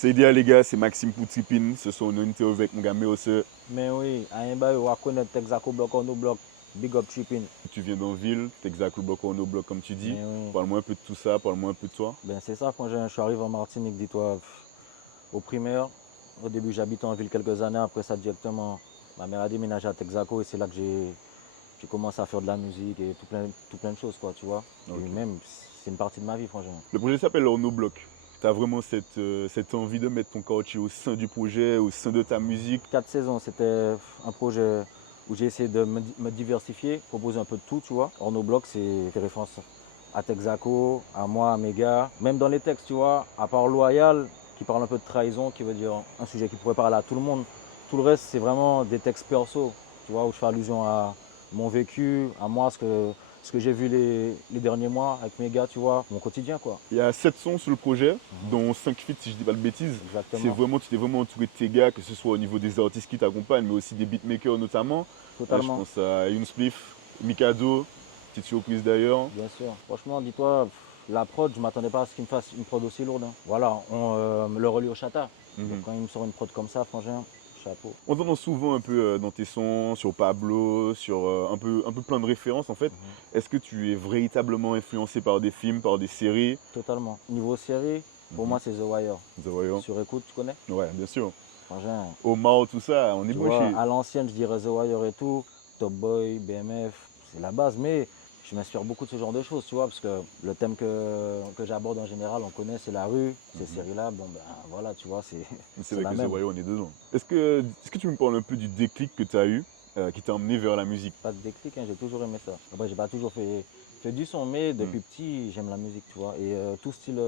C'est idéal les gars, c'est Maxime Poutripine, ce sont une interview avec mon gars Meose. Mais oui, à un bail, on va connaître Texaco Bloc on bloc, Big Up Tripping. Tu viens d'Anville, t'exactes le bloc au bloc comme tu dis. Mais oui, Parle-moi un peu de tout ça, parle-moi un peu de toi. ben c'est ça, frangin. Je suis arrivé en Martinique, dis-toi, au primaire. Au début, j'habitais en ville quelques années. Après ça, directement, ma mère a déménagé à Texaco et c'est là que j'ai commencé à faire de la musique et tout plein de choses, quoi, tu vois. Ok. Et même, c'est une partie de ma vie, frangin. Le projet s'appelle Orno Block. Tu as vraiment cette envie de mettre ton quartier au sein du projet, au sein de ta musique. 4 saisons, c'était un projet où j'ai essayé de me diversifier, proposer un peu de tout, tu vois. Orno Block, c'est fait référence à Texaco, à moi, à mes gars. Même dans les textes, tu vois, à part Loyal, qui parle un peu de trahison, qui veut dire un sujet qui pourrait parler à tout le monde. Tout le reste, c'est vraiment des textes perso, tu vois, où je fais allusion à mon vécu, à moi, ce que j'ai vu les derniers mois avec mes gars, tu vois, mon quotidien, quoi. Il y a 7 sons sur le projet, dont 5 feats si je dis pas de bêtises. Exactement. Tu t'es vraiment entouré de tes gars, que ce soit au niveau des artistes qui t'accompagnent, mais aussi des beatmakers notamment. Je Totalement. pense à Youn Spliff, Mikado, petite surprise d'ailleurs. Bien sûr. Franchement, dis-toi, la prod, je m'attendais pas à ce qu'il me fasse une prod aussi lourde, hein. Voilà, on me le relie au chata. Donc Mhm. quand il me sort une prod comme ça, frangin, chapeau. On t'entend souvent un peu dans tes sons, sur Pablo, sur un peu plein de références en fait. Est-ce que tu es véritablement influencé par des films, par des séries? Totalement. Niveau série, pour moi, c'est The Wire. The Wire. Sur écoute, tu connais? Ouais, bien sûr. Frangin, Omar, tout ça, on est tu vois, branché. à l'ancienne, je dirais The Wire et tout. Top Boy, BMF, c'est la base. Mais je m'inspire beaucoup de ce genre de choses, tu vois, parce que le thème que j'aborde en général, on connaît, c'est la rue. Ces séries-là, bon ben voilà, tu vois, c'est C'est c'est vrai la que The même. Wire, on est dedans. Est-ce que tu me parles un peu du déclic que tu as eu, qui t'a emmené vers la musique? Pas de déclic, hein, j'ai toujours aimé ça. Après, j'ai pas toujours fait du son, mais depuis petit, j'aime la musique, tu vois, et tout style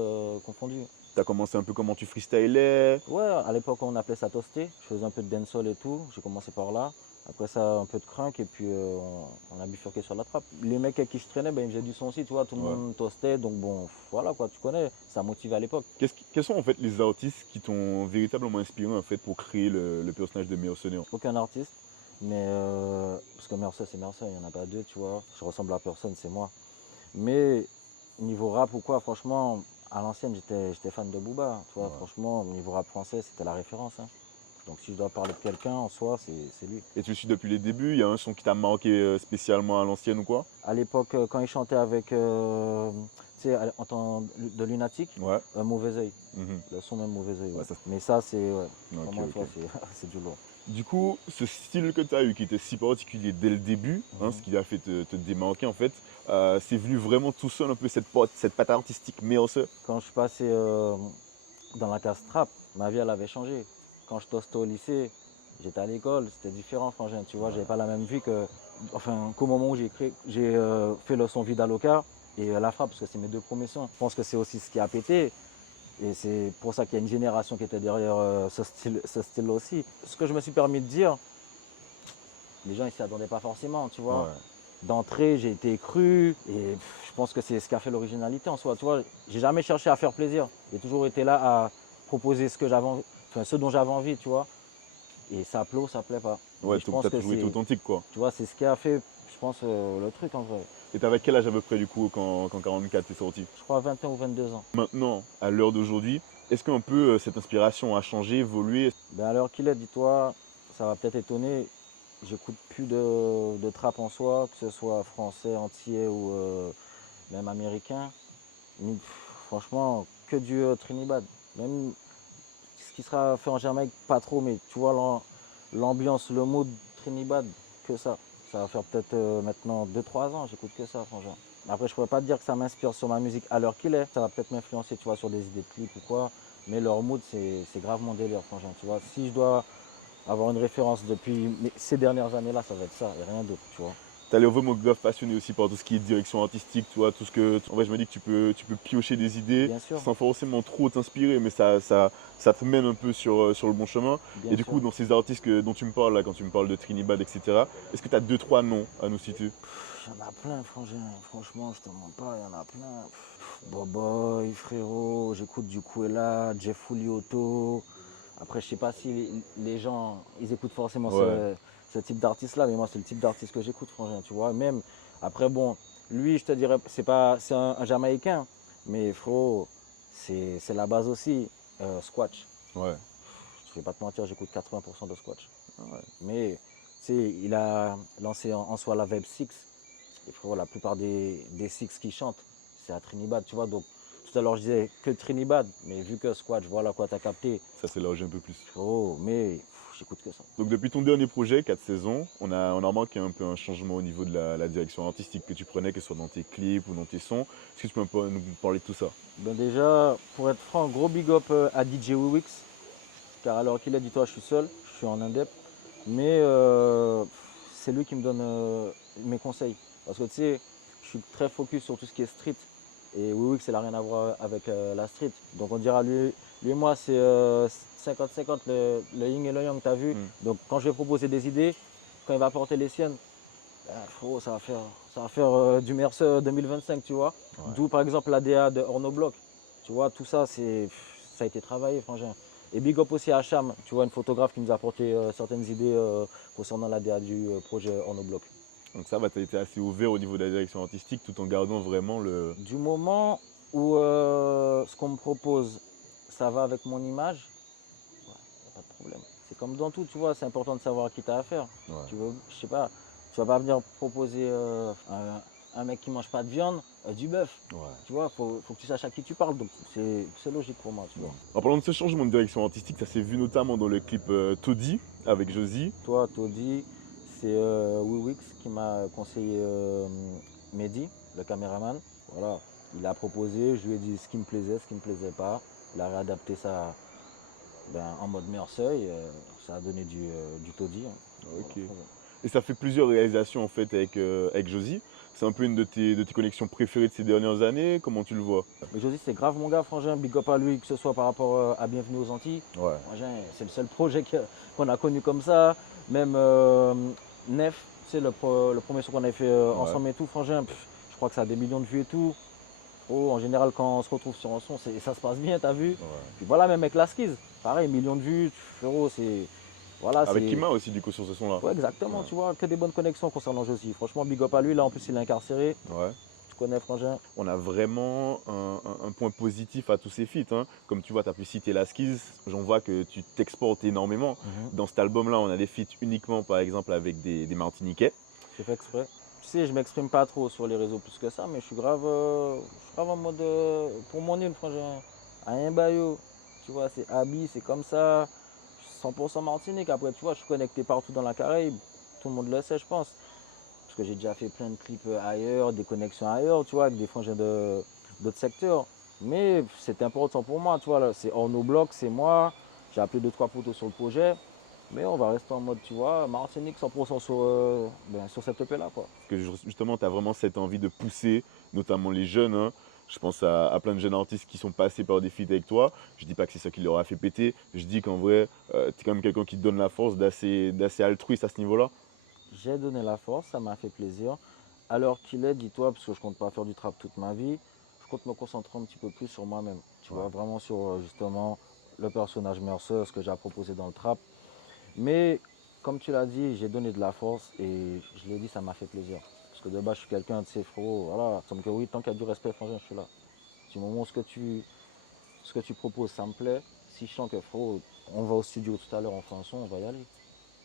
confondu. Tu as commencé un peu comment tu freestylais. Ouais, à l'époque, on appelait ça toasté. Je faisais un peu de dancehall et tout. J'ai commencé par là. Après ça, un peu de crunk et puis on a bifurqué sur la trappe. Les mecs avec qui je traînais, ben, ils faisaient du son aussi, tu vois, tout le Ouais. monde toastait. Donc bon, voilà quoi, tu connais, ça motivait à l'époque. Quels sont en fait les artistes qui t'ont véritablement inspiré en fait pour créer le personnage de Mercenaire? Aucun artiste, mais parce que Mercer, c'est Mercer, il n'y en a pas deux, tu vois. Je ressemble à personne, c'est moi. Mais niveau rap ou quoi, franchement, à l'ancienne, j'étais fan de Booba. Tu vois, Ouais. franchement, niveau rap français, c'était la référence, hein. Donc si je dois parler de quelqu'un en soi, c'est lui. Et tu le suis depuis les débuts, il y a un son qui t'a marqué spécialement à l'ancienne ou quoi? À l'époque, quand il chantait avec, tu sais, en temps de Lunatic, Ouais. Mauvais Oeil. Mhm. Le son même Mauvais Oeil, ouais. Ouais, ça- Mais ça, c'est, ouais, Ok, pour moi, tu ok. vois, c'est du lourd. Du coup, ce style que tu as eu, qui était si particulier dès le début, ce qui a fait te démarquer en fait, c'est venu vraiment tout seul un peu cette patte artistique Mercer. Quand je suis passé dans la case trap, ma vie, elle avait changé. Quand je tostais au lycée, j'étais à l'école, c'était différent, frangin. Tu vois, j'avais pas la même vie qu'au moment où j'ai fait le son Vidaloka et La Frappe, parce que c'est mes deux premiers sons. Je pense que c'est aussi ce qui a pété. Et c'est pour ça qu'il y a une génération qui était derrière ce style aussi. Ce que je me suis permis de dire, les gens ne s'y attendaient pas forcément, tu vois. Ouais. D'entrée, j'ai été cru et je pense que c'est ce qui a fait l'originalité en soi. Tu vois, j'ai jamais cherché à faire plaisir. J'ai toujours été là à proposer ce que j'avais envie, enfin, ce dont j'avais envie, tu vois. Et ça plaît ou ça plaît pas. Ouais, Et je pense t'as que toujours été authentique quoi. tu vois, c'est ce qui a fait, je pense, le truc en vrai. Et t'avais quel âge à peu près du coup quand 44 est sorti? Je crois 21 ou 22 ans. Maintenant, à l'heure d'aujourd'hui, est-ce qu'un peu cette inspiration a changé, évolué? Ben à l'heure qu'il est, dis-toi, ça va peut-être étonner, j'écoute plus de trap en soi, que ce soit français, entier ou même américain. Mais, franchement, que du Trinidad. Même ce qui sera fait en Jamaïque, pas trop, mais tu vois l'ambiance, le mood Trinidad, que ça. Ça va faire peut-être maintenant 2 3 ans, j'écoute que ça, franchement. Après, je pourrais pas te dire que ça m'inspire sur ma musique à l'heure qu'il est. Ça va peut-être m'influencer, tu vois, sur des idées de clips ou quoi. Mais leur mood, c'est grave mon délire, franchement. Tu vois, si je dois avoir une référence depuis ces dernières années-là, ça va être ça et rien d'autre, tu vois. T'as l'air vraiment grave passionné aussi par tout ce qui est direction artistique, tu vois, tout ce que. En vrai, je me dis que tu peux piocher des idées Bien sûr, sans forcément trop t'inspirer, mais ça te mène un peu sur le bon chemin. Et bien du sûr. coup, dans ces artistes dont tu me parles, là, quand tu me parles de Trinidad, etc., est-ce que tu as deux, trois noms à nous citer? Il y en a plein, frangin. Franchement, je te mens pas, il y en a plein. Boboy, frérot, j'écoute du Kuela, Jeff Fulioto. Après, je sais pas si les gens, ils écoutent forcément Ouais, ce type d'artiste-là, mais moi, c'est le type d'artiste que j'écoute, frangin, tu vois. Même, après, bon, lui, je te dirais, c'est un Jamaïcain, mais frérot, c'est la base aussi. Squatch. Ouais. Je vais pas te mentir, j'écoute 80% de Squatch. Ah ouais. Mais tu sais, il a lancé en soi la Vibe Six. Et frérot, la plupart des Six qui chantent, c'est à Trinidad, tu vois. Donc tout à l'heure, je disais que Trinidad, mais vu que Squatch, voilà quoi, t'as capté. Ça s'élargit un peu plus. Frérot, mais j'écoute que ça. Donc depuis ton dernier projet, 4 saisons, on a remarqué un peu un changement au niveau de la direction artistique que tu prenais, que ce soit dans tes clips ou dans tes sons. Est-ce que tu peux un peu nous parler de tout ça? Ben déjà, pour être franc, gros big up à DJ Wewix. Car alors qu'il a dit toi, je suis seul, je suis en indep. Mais c'est lui qui me donne mes conseils. Parce que tu sais, je suis très focus sur tout ce qui est street. Et oui, ça n'a rien à voir avec la street. Donc on dira, lui et moi, c'est 50-50 le yin et le yang, t'as vu. Mm. Donc quand je vais proposer des idées, quand il va apporter les siennes, ben, frérot, ça va faire du Mercer 2025, tu vois. Ouais. D'où par exemple l'ADA de Ornoblock. Tu vois, tout ça, ça a été travaillé, frangin. Et big up aussi à Cham, tu vois, une photographe qui nous a apporté certaines idées concernant l'ADA du projet Ornoblock. Donc ça, tu as été assez ouvert au niveau de la direction artistique tout en gardant vraiment le... Du moment où ce qu'on me propose, ça va avec mon image, il n'y a pas de problème. C'est comme dans tout, tu vois, c'est important de savoir à qui tu as affaire. Ouais. Tu veux, je sais pas, tu vas pas venir proposer un mec qui mange pas de viande, du bœuf. Ouais. Tu vois, faut que tu saches à qui tu parles, donc c'est logique pour moi, tu vois. En parlant de ce changement de direction artistique, ça s'est vu notamment dans le clip Toddy avec Josie. Toi, Toddy, c'est Wiwix qui m'a conseillé Mehdi, le caméraman. Voilà, il a proposé, je lui ai dit ce qui me plaisait, ce qui ne me plaisait pas. Il a réadapté ça en mode Merseuil. Ça a donné du Toddy. Hein. Ok. Voilà. Et ça fait plusieurs réalisations en fait avec Josie. C'est un peu une de tes collections préférées de ces dernières années. Comment tu le vois? Mais Josie, c'est grave mon gars, frangin. Big up à lui, que ce soit par rapport à Bienvenue aux Antilles. Ouais. Frangin, c'est le seul projet qu'on a connu comme ça. Même Nef, tu sais, le premier son qu'on avait fait ensemble et tout, frangin, je crois que ça a des millions de vues et tout. Oh, en général, quand on se retrouve sur un son, ça se passe bien, t'as vu? Ouais. Puis voilà, même avec la skis, pareil, millions de vues, frérot, c'est. Voilà, Avec c'est. Kima aussi du coup sur ce son-là. Ouais, exactement, Ouais. tu vois, que des bonnes connexions concernant Josie. Franchement, big up à lui, là, en plus, il est incarcéré. Ouais. Tu connais, frangin? On a vraiment un point positif à tous ces feats. Hein. Comme tu vois, tu as pu citer la skis, j'en vois que tu t'exportes énormément. Dans cet album-là, on a des feats uniquement, par exemple, avec des Martiniquais. J'ai fait exprès. Tu sais, je m'exprime pas trop sur les réseaux plus que ça, mais je suis grave en mode pour mon île, frangin. À un baillot. Tu vois, c'est habit, c'est comme ça. 100% Martinique. Après, tu vois, je suis connecté partout dans la Caraïbe. Tout le monde le sait, je pense. Parce que j'ai déjà fait plein de clips ailleurs, des connexions ailleurs, tu vois, avec des frangins d'autres secteurs. Mais c'est important pour moi, tu vois. Là, c'est Orno Block, c'est moi. J'ai appelé 2-3 potos sur le projet. Mais on va rester en mode, tu vois, Martinique 100% sur cette EP là, quoi. Parce que justement, tu as vraiment cette envie de pousser, notamment les jeunes. Hein. Je pense à plein de jeunes artistes qui sont passés par des feats avec toi. Je dis pas que c'est ça qui leur a fait péter. Je dis qu'en vrai, tu es quand même quelqu'un qui te donne la force d'assez altruiste à ce niveau-là. J'ai donné la force, ça m'a fait plaisir. À l'heure qu'il est, dis-toi, parce que je compte pas faire du trap toute ma vie, je compte me concentrer un petit peu plus sur moi-même. Tu vois, vraiment sur justement le personnage Mercer, ce que j'ai à proposer dans le trap. Mais comme tu l'as dit, j'ai donné de la force et je l'ai dit, ça m'a fait plaisir. Parce que de base, je suis quelqu'un de ces frérot, voilà. Donc oui, tant qu'il y a du respect, franchement, je suis là. Du moment où ce que tu proposes, ça me plaît. Si je sens que frérot, on va au studio tout à l'heure, on fait un son, on va y aller.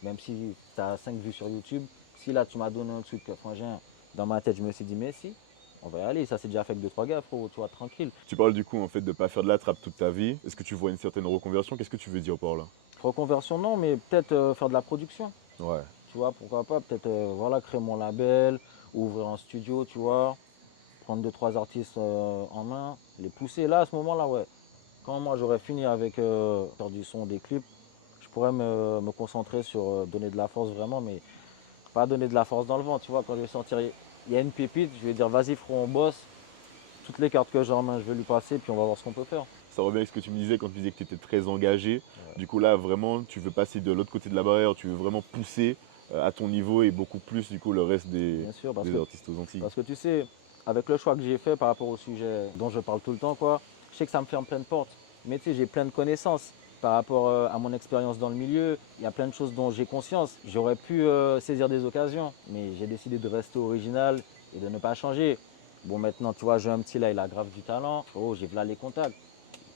Même si tu as 5 vues sur YouTube, si là tu m'as donné un truc, frangin, dans ma tête, je me suis dit, mais si, on va y aller. Ça, c'est déjà fait avec 2-3 gars, frérot, tu vois, tranquille. Tu parles du coup en fait de ne pas faire de la trappe toute ta vie. Est-ce que tu vois une certaine reconversion? Qu'est-ce que tu veux dire par là? Reconversion, non, mais peut-être faire de la production. Ouais. Tu vois, pourquoi pas, peut-être voilà, créer mon label, ouvrir un studio, tu vois, prendre 2-3 artistes en main, les pousser. Là, à ce moment-là, ouais. Quand moi j'aurais fini avec faire du son, des clips, je pourrais me concentrer sur donner de la force vraiment, mais pas donner de la force dans le vent, tu vois. Quand je vais sentir, il y a une pépite, je vais dire, vas-y, frérot, on bosse. Toutes les cartes que j'ai en main, je vais lui passer, puis on va voir ce qu'on peut faire. Ça revient avec ce que tu me disais quand tu disais que tu étais très engagé. Ouais. Du coup là, vraiment, tu veux passer de l'autre côté de la barrière, tu veux vraiment pousser à ton niveau et beaucoup plus du coup le reste Bien sûr, des artistes aux Antilles. parce que tu sais, avec le choix que j'ai fait par rapport au sujet dont je parle tout le temps, quoi, je sais que ça me ferme plein de portes. Mais tu sais, j'ai plein de connaissances par rapport à mon expérience dans le milieu. Il y a plein de choses dont j'ai conscience. J'aurais pu saisir des occasions, mais j'ai décidé de rester original et de ne pas changer. Bon, maintenant, tu vois, j'ai un petit là, il a grave du talent. Oh, j'ai là les contacts.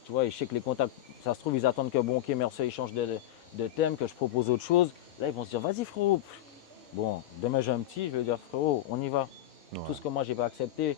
Tu vois, et je sais que les contacts, ça se trouve, ils attendent que bon, ok, merci, ils changent de thème, que je propose autre chose. Là, ils vont se dire, vas-y, frérot. Bon, demain, j'ai un petit, je vais dire, frérot, on y va. Tout Ouais. ce que moi, j'ai pas accepté,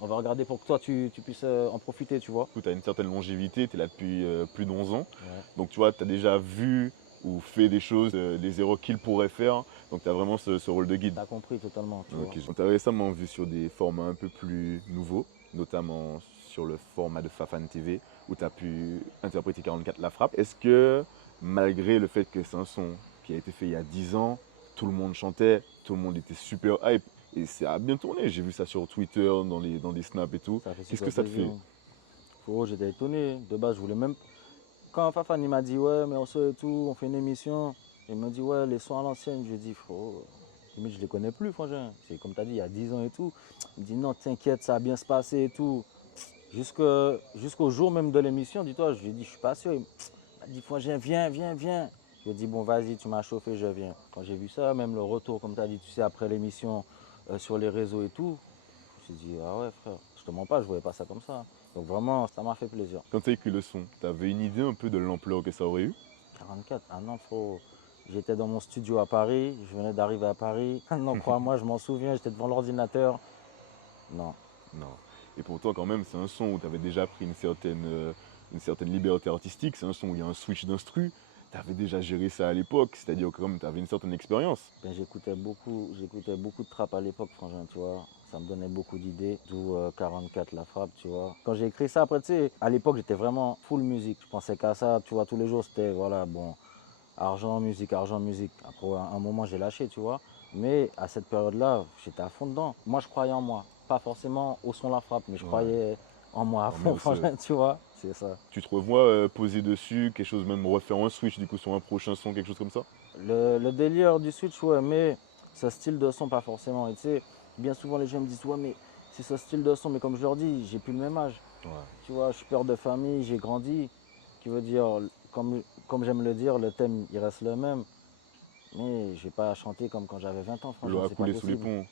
on va regarder pour que toi, tu puisses en profiter, tu vois. Tu as une certaine longévité, tu es là depuis plus d'11 ans. Ouais. Donc tu vois, tu as déjà vu ou fait des choses, des erreurs qu'il pourrait faire. Donc tu as vraiment ce rôle de guide. T'as compris totalement, tu vois. Ok. On t'a récemment vu sur des formats un peu plus nouveaux, notamment sur le format de Fafan TV, où tu as pu interpréter 44 La Frappe. Est-ce que, malgré le fait que c'est un son qui a été fait il y a 10 ans, tout le monde chantait, tout le monde était super hype, et ça a bien tourné, j'ai vu ça sur Twitter, dans des snaps et tout. Ça fait Qu'est-ce super que ça te plaisir. fait? Frérot, j'étais étonné. De base, je voulais même. Quand Fafan il m'a dit, ouais, mais on sort et tout, on fait une émission. Il m'a dit, ouais, les sons à l'ancienne. Je lui ai dit, frérot, limite, je les connais plus, franchement. C'est comme tu as dit, il y a 10 ans et tout. Il me dit, non, t'inquiète, ça va bien se passer et tout. Jusqu'au jour même de l'émission, dis-toi, je lui ai dit, je suis pas sûr. Il m'a dit, frangin, viens, viens, viens. Je lui ai dit, bon, vas-y, tu m'as chauffé, je viens. Quand j'ai vu ça, même le retour, comme tu as dit, tu sais, après l'émission, sur les réseaux et tout, je me suis dit, ah ouais, frère, je te mens pas, je voyais pas ça comme ça. Donc vraiment, ça m'a fait plaisir. Quand tu as écrit le son, tu avais une idée un peu de l'ampleur que ça aurait eu? 44, ah non, frérot. J'étais dans mon studio à Paris, je venais d'arriver à Paris. Non, crois-moi, je m'en souviens, j'étais devant l'ordinateur. Non, Non. Et pourtant, quand même, c'est un son où tu avais déjà pris une certaine liberté artistique. C'est un son où il y a un switch d'instru. Tu avais déjà géré ça à l'époque, c'est-à-dire que tu avais une certaine expérience. ben, j'écoutais beaucoup de trap à l'époque, frangin, tu vois. Ça me donnait beaucoup d'idées, d'où 44 La Frappe, tu vois. Quand j'ai écrit ça, après, tu sais, à l'époque, j'étais vraiment full musique. Je pensais qu'à ça, tu vois, tous les jours, c'était, voilà, bon, argent, musique, argent, musique. Après, à un moment, j'ai lâché, tu vois. Mais à cette période-là, j'étais à fond dedans. Moi, je croyais en moi. Pas forcément au son La Frappe, mais je Ouais. croyais en moi à Oh, mais fond, franchement, tu vois. C'est ça. tu te revois poser dessus, quelque chose, même refaire un switch du coup sur un prochain son, quelque chose comme ça? Le délire du switch, ouais, mais ce style de son, pas forcément. Et tu sais, bien souvent, les gens me disent, ouais, mais c'est ce style de son. Mais comme je leur dis, j'ai plus le même âge. Ouais. Tu vois, je suis père de famille, j'ai grandi. Qui veut dire, comme j'aime le dire, le thème, il reste le même. Mais je vais pas chanter comme quand j'avais 20 ans, franchement, L'eau a c'est pas coulé sous les possible. ponts.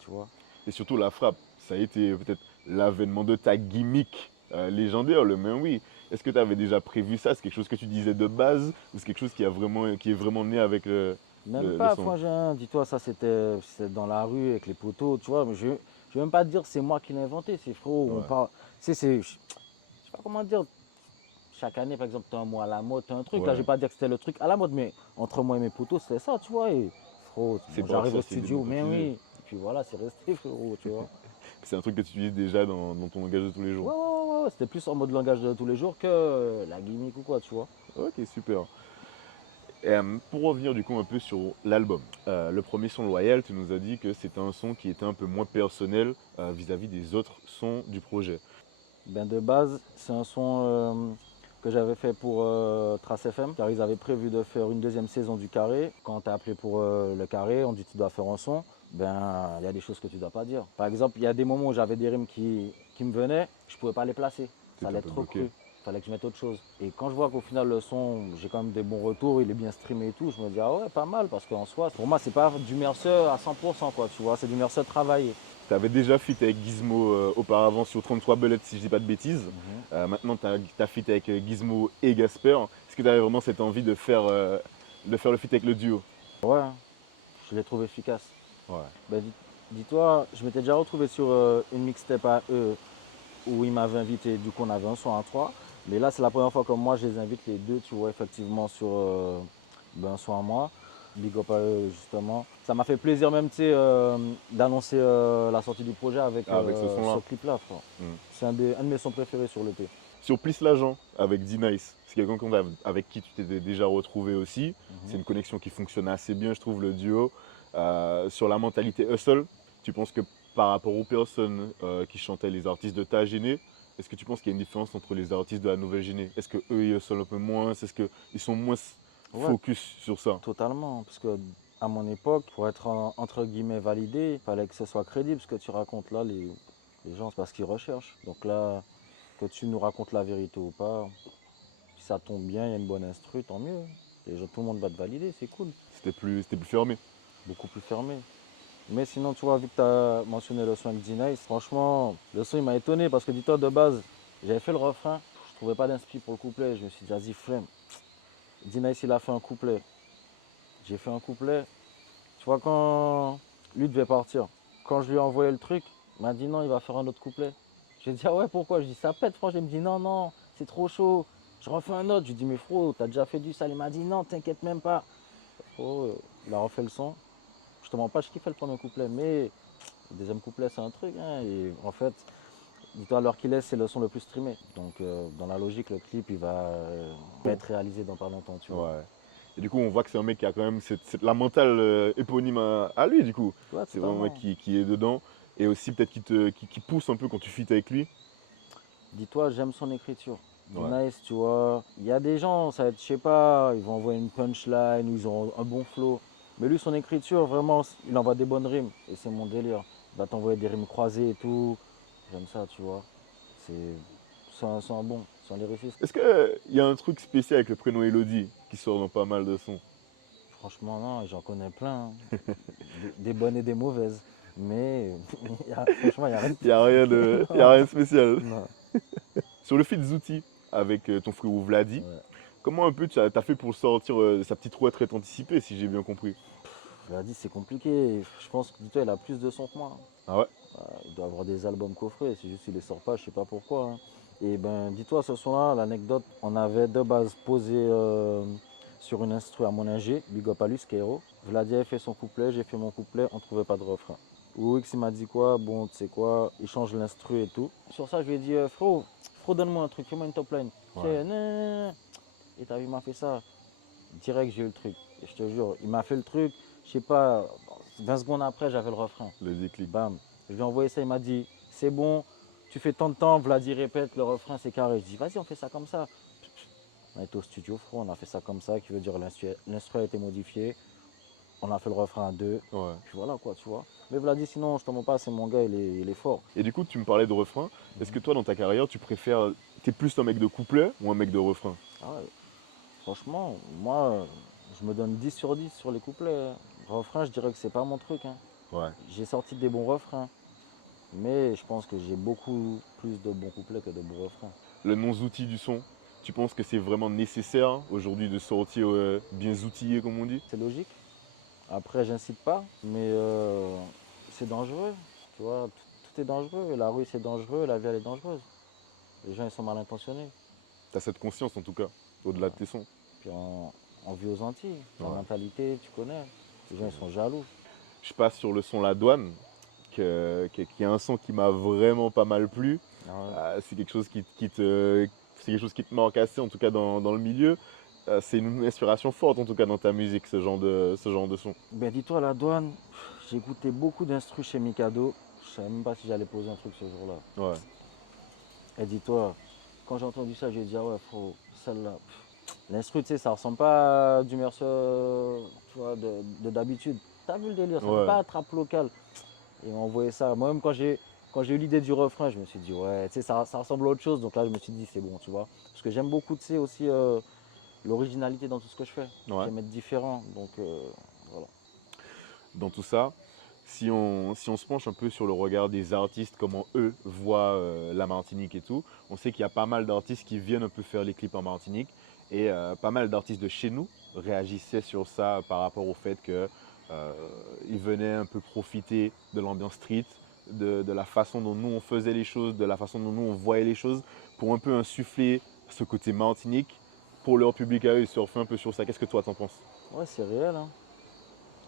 Tu vois. Et surtout la frappe, ça a été peut-être l'avènement de ta gimmick légendaire, le main oui. Est-ce que tu avais déjà prévu ça? C'est quelque chose que tu disais de base ou c'est quelque chose qui est vraiment né avec Même le pas, son? frangin, dis-toi, ça c'était dans la rue avec les poteaux, tu vois. Mais je vais même pas te dire c'est moi qui l'ai inventé, c'est frérot, on Ouais, parle. Tu sais, je sais pas comment dire. Chaque année, par exemple, tu as un mois à la mode, tu as un truc. Là, je ouais. vais pas dire que c'était le truc à la mode, mais entre moi et mes poteaux, c'était ça, tu vois. Et frérot, C'est bon, parti, j'arrive ça au s'est studio, mais oui. démocratisé. Et puis voilà, c'est resté, frérot, tu vois. C'est un truc que tu utilises déjà dans ton langage de tous les jours. Ouais, ouais, ouais, ouais, c'était plus en mode langage de tous les jours que la gimmick ou quoi, tu vois. Ok, super. Pour revenir du coup un peu sur l'album, le premier son Loyal, tu nous as dit que c'était un son qui était un peu moins personnel vis-à-vis des autres sons du projet. Ben de base, c'est un son que j'avais fait pour Trace FM, car ils avaient prévu de faire une deuxième saison du Carré. Quand on t'a appelé pour le Carré, on dit tu dois faire un son. Ben, il y a des choses que tu dois pas dire. Par exemple, il y a des moments où j'avais des rimes qui me venaient, je pouvais pas les placer. Ça T'étais un allait être peu trop bloqué. cru. Il fallait que je mette autre chose. Et quand je vois qu'au final le son, j'ai quand même des bons retours, il est bien streamé et tout, je me dis ah ouais, pas mal, parce qu'en soi, pour moi, c'est pas du Mercer à 100%, quoi, tu vois, c'est du Mercer travaillé. Tu avais déjà fit avec Gizmo auparavant sur 33 Bullets, si je dis pas de bêtises. Mhm. Maintenant, tu as fit avec Gizmo et Gasper. Est-ce que tu avais vraiment cette envie de faire le fit avec le duo? Ouais, je l'ai trouvé efficace. Ouais. Ben, dis-toi, je m'étais déjà retrouvé sur une mixtape à eux où ils m'avaient invité, du coup on avait un son à trois. Mais là c'est la première fois que moi je les invite les deux, tu vois, effectivement sur un son à moi. Big up à eux justement. Ça m'a fait plaisir même, tu sais, d'annoncer la sortie du projet avec Ah, avec ce son-là. ce clip-là, frère. Mm. C'est un de mes sons préférés sur l'EP. Sur Plisse l'agent avec D-Nice, c'est quelqu'un avec qui tu t'étais déjà retrouvé aussi. C'est Mhm. une connexion qui fonctionne assez bien, je trouve, le duo. Sur la mentalité hustle, tu penses que par rapport aux personnes qui chantaient les artistes de ta géné, est-ce que tu penses qu'il y a une différence entre les artistes de la nouvelle géné? Est-ce qu'eux, ils hustle un peu moins? Est-ce qu'ils sont moins Ouais, focus sur ça? totalement. Parce que à mon époque, pour être entre guillemets validé, il fallait que ce soit crédible ce que tu racontes là, les gens, c'est parce qu'ils recherchent. Donc là, que tu nous racontes la vérité ou pas, si ça tombe bien, il y a une bonne instru, tant mieux. Les gens, tout le monde va te valider, c'est cool. C'était plus fermé. Beaucoup plus fermé. Mais sinon, tu vois, vu que tu as mentionné le son avec D-Nice, franchement, le son il m'a étonné parce que dis-toi de base, j'avais fait le refrain, trouvais pas d'inspi pour le couplet. Je me suis dit, vas-y, flemme. D-Nice, il a fait un couplet. J'ai fait un couplet. Tu vois, quand lui devait partir, quand je lui ai envoyé le truc, il m'a dit non, il va faire un autre couplet. J'ai dit, ah ouais, pourquoi? Je dis, ça pète, franchement. Il me dit, non, non, c'est trop chaud. Je refais un autre. Je lui dis, mais frérot, t'as déjà fait du sale. Il m'a dit, non, t'inquiète même pas. Frérot, il a refait le son. Je te mens pas, je kiffais le premier couplet, mais le deuxième couplet, c'est un truc. Hein, et en fait, dis-toi, à l'heure qu'il est, c'est le son le plus streamé. Donc, dans la logique, le clip, il va être réalisé dans pas longtemps, tu vois. Ouais. Et du coup, on voit que c'est un mec qui a quand même la mentale éponyme à lui, du coup. Ouais, C'est vraiment un mec totalement. qui est dedans. Et aussi peut-être qui pousse un peu quand tu feats avec lui. Dis-toi, j'aime son écriture. Ouais. Nice, tu vois. Il y a des gens, ça va être, je sais pas, ils vont envoyer une punchline ou ils ont un bon flow. Mais lui, son écriture, vraiment, il envoie des bonnes rimes. Et c'est mon délire. Il va t'envoyer des rimes croisées et tout. J'aime ça, tu vois. C'est un bon, c'est un lyriciste. Est-ce qu'il y a un truc spécial avec le prénom Elodie qui sort dans pas mal de sons? Franchement, non, j'en connais plein. Hein. Des bonnes et des mauvaises. Mais franchement, il n'y a rien de... Il n'y a rien de, y a Non, rien de spécial. non. Sur le feat Zouti avec ton frère Vladi, Ouais. comment un peu tu as fait pour sortir de sa petite rouette anticipée, si j'ai bien compris? Je l'ai dit, c'est compliqué. Je pense que dis-toi, il a plus de sons que moi. Ah ouais? Il doit avoir des albums coffrés, c'est juste qu'il les sort pas, je sais pas pourquoi. Hein. Et ben dis-toi, ce son-là, l'anecdote, on avait de base posé sur une instru à mon ingé, Big Up à lui, Skyro. Vladi avait fait son couplet, j'ai fait mon couplet, on trouvait pas de refrain. Wix il m'a dit quoi, bon tu sais quoi, il change l'instru et tout. Sur ça je lui ai dit frérot donne-moi un truc, fais-moi une top line. Ouais. Et t'as vu, il m'a fait ça. Direct j'ai eu le truc. Et je te jure, il m'a fait le truc, je sais pas, 20 secondes après j'avais le refrain. Le déclic. Bam. Je lui ai envoyé ça, il m'a dit, c'est bon, tu fais tant de temps, Vladi répète, le refrain c'est carré. Je dis, vas-y, on fait ça comme ça. On était au studio, frérot, on a fait ça comme ça, qui veut dire l'instru a été modifié. On a fait le refrain à deux. Ouais. Puis voilà quoi, tu vois. Mais Vladi, sinon, je te mens pas, c'est mon gars, il est fort. Et du coup, tu me parlais de refrain. Est-ce que toi, dans ta carrière, tu préfères. T'es plus un mec de couplet ou un mec de refrain? Ah ouais, franchement, moi, je me donne 10 sur 10 sur les couplets. Refrain, je dirais que c'est pas mon truc. Hein. Ouais. J'ai sorti des bons refrains, mais je pense que j'ai beaucoup plus de bons couplets que de bons refrains. Le non-outil du son, tu penses que c'est vraiment nécessaire aujourd'hui de sortir bien outillé, comme on dit? C'est logique. Après, j'incite pas, mais c'est dangereux. Tu vois, tout est dangereux. La rue, c'est dangereux, la vie, elle est dangereuse. Les gens, ils sont mal intentionnés. T'as cette conscience en tout cas, au-delà de tes sons. Puis on vit aux Antilles. La Ouais. mentalité, tu connais. Les gens, ils sont jaloux. Je passe sur le son La Douane, qui est un son qui m'a vraiment pas mal plu. Ah ouais. C'est quelque chose c'est quelque chose qui te marque assez, en tout cas dans le milieu. C'est une inspiration forte, en tout cas, dans ta musique, ce genre de son. Ben, dis-toi, à la douane, j'ai écouté beaucoup d'instrus chez Mikado. Je savais même pas si j'allais poser un truc ce jour-là. Ouais. Et dis-toi, quand j'ai entendu ça, j'ai dit, ah ouais, frérot, celle-là. L'instru, tu sais, ça ressemble pas à du Mercer, tu vois, de d'habitude. T'as vu le délire, ça fait Ouais. pas trap local. Et ils m'ont envoyé ça. Moi-même, quand j'ai eu l'idée du refrain, je me suis dit, ouais, tu sais, ça ressemble à autre chose. Donc là, je me suis dit, c'est bon, tu vois. Parce que j'aime beaucoup, tu sais, aussi l'originalité dans tout ce que je fais. Ouais. J'aime être différent. Donc voilà. Dans tout ça, si on se penche un peu sur le regard des artistes, comment eux voient la Martinique et tout, on sait qu'il y a pas mal d'artistes qui viennent un peu faire les clips en Martinique et pas mal d'artistes de chez nous réagissaient sur ça par rapport au fait qu'ils venaient un peu profiter de l'ambiance street, de la façon dont nous on faisait les choses, de la façon dont nous on voyait les choses, pour un peu insuffler ce côté Martinique pour leur public à eux et surfer un peu sur ça. Qu'est-ce que toi t'en penses? Ouais, c'est réel. Hein.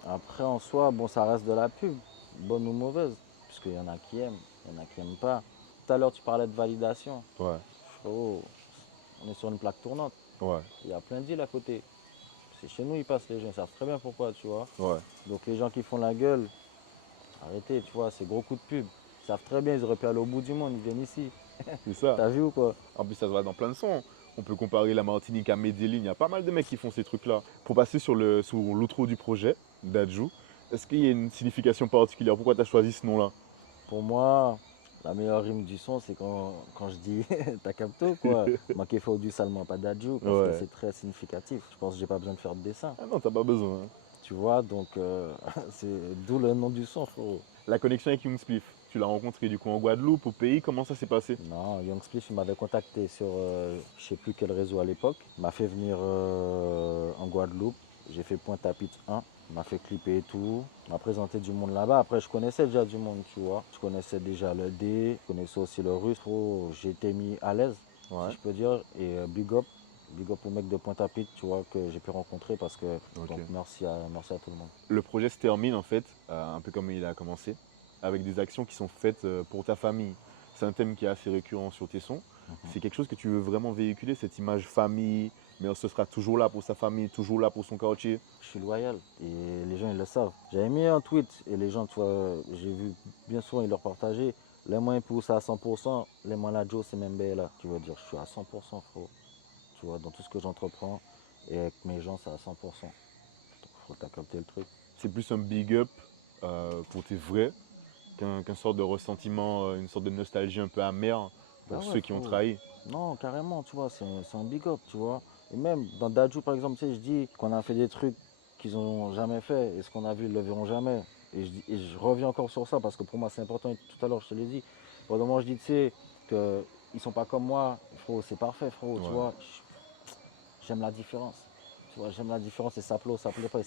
Après, en soi, bon, ça reste de la pub, bonne ou mauvaise. Puisqu'il y en a qui aiment, il y en a qui n'aiment pas. Tout à l'heure, tu parlais de validation. Ouais, Frérot, on est sur une plaque tournante. ouais, Il y a plein d'îles à côté. C'est chez nous, ils passent les gens, ils savent très bien pourquoi, tu vois. ouais. Donc les gens qui font la gueule, arrêtez, tu vois, c'est gros coup de pub. Ils savent très bien, ils auraient pu aller au bout du monde, ils viennent ici. C'est ça. T'as vu ou quoi? En plus, ça se voit dans plein de sons. On peut comparer la Martinique à Medellin. Il y a pas mal de mecs qui font ces trucs-là. Pour passer sur l'outro du projet, Dadju, est-ce qu'il y a une signification particulière? Pourquoi tu as choisi ce nom-là? Pour moi, la meilleure rime du son, c'est quand je dis t'as capté quoi. Moi qui fais du salement pas d'adjou, parce que Ouais. c'est très significatif. Je pense que j'ai pas besoin de faire de dessin. Ah non, t'as pas besoin. Hein. Tu vois, donc c'est d'où le nom du son, frérot. La connexion avec Young Spliff, tu l'as rencontré du coup en Guadeloupe, au pays, comment ça s'est passé? Non, Young Spliff, il m'avait contacté sur je sais plus quel réseau à l'époque. Il m'a fait venir en Guadeloupe. J'ai fait Pointe-à-Pitre 1. Il m'a fait clipper et tout. Il m'a présenté du monde là-bas. Après, je connaissais déjà du monde, tu vois. Je connaissais déjà le D, je connaissais aussi le russe. J'ai été mis à l'aise, Ouais. si je peux dire. Et big up. Big up aux mecs de Pointe-à-Pitre, tu vois, que j'ai pu rencontrer parce que. Ok. Donc, merci à tout le monde. Le projet se termine en fait, un peu comme il a commencé, avec des actions qui sont faites pour ta famille. C'est un thème qui est assez récurrent sur tes sons. C'est quelque chose que tu veux vraiment véhiculer, cette image famille, mais ce sera toujours là pour sa famille, toujours là pour son quartier. Je suis loyal et les gens ils le savent. J'avais mis un tweet et les gens, tu vois, j'ai vu bien souvent ils le partageaient. Les moyens pour ça à 100%, les managers c'est même bien là. Tu veux dire, je suis à 100% frérot. Tu vois, dans tout ce que j'entreprends et avec mes gens c'est à 100%. Donc faut t'as capté le truc. C'est plus un big up pour tes vrais qu'un sorte de ressentiment, une sorte de nostalgie un peu amère pour Ah ouais, ceux qui ont frérot. trahi. Non, carrément, tu vois, c'est un big up, tu vois. Et même dans Dadju, par exemple, tu sais, je dis qu'on a fait des trucs qu'ils n'ont jamais fait et ce qu'on a vu, ils ne le verront jamais. Et je reviens encore sur ça parce que pour moi, c'est important. Et tout à l'heure, je te l'ai dit. Pour le moment, je dis, tu sais, qu'ils ne sont pas comme moi. Frérot, c'est parfait, frérot, tu Ouais. vois. J'aime la différence. Tu vois, j'aime la différence et ça plaît pas.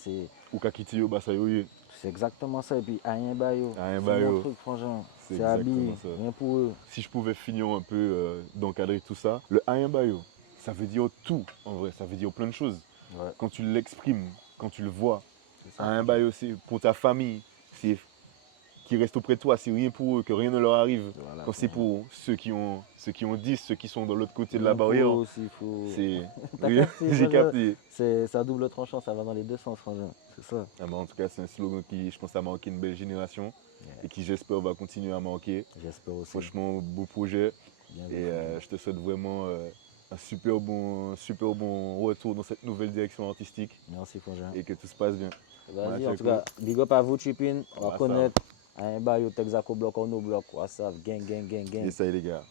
Ou Kakitiyo Basayoye. C'est exactement ça. Et puis, Ayen Bayo, Ayen c'est mon Bayo. truc, frangin. C'est C'est habillé, exactement ça. rien pour eux. Si je pouvais finir un peu d'encadrer tout ça, le Ayambayo, ça veut dire tout en vrai, ça veut dire plein de choses. Ouais, Quand tu l'exprimes, quand tu le vois, c'est ça, frangin. Ayambayo, c'est pour ta famille, c'est qui restent auprès de toi, c'est rien pour eux, que rien ne leur arrive. Voilà, Quand c'est frangin. pour ceux qui ont 10, ceux qui sont de l'autre côté de Rien la pour eux barrière, aussi, il faut. c'est. T'as Oui, capté, j'ai frangin. capté. C'est à double tranchant, ça va dans les deux sens, frangin. C'est ça. Ah bah, en tout cas, c'est un slogan qui, je pense, a marqué une belle génération Yeah. et qui, j'espère, va continuer à marquer. J'espère aussi. Franchement, beau projet. Bien Et vu, frangin. je te souhaite vraiment un super bon retour dans cette nouvelle direction artistique Merci, frangin. et que tout se passe bien. Vas-y, Ouais, en tout cool. cas, big up à vous, Chipin. On va Ouais, ça. connaître. Un bail au Texaco bloc, on au bloc. WhatsApp, gang, gang, gang, gang. Et ça y est, les gars.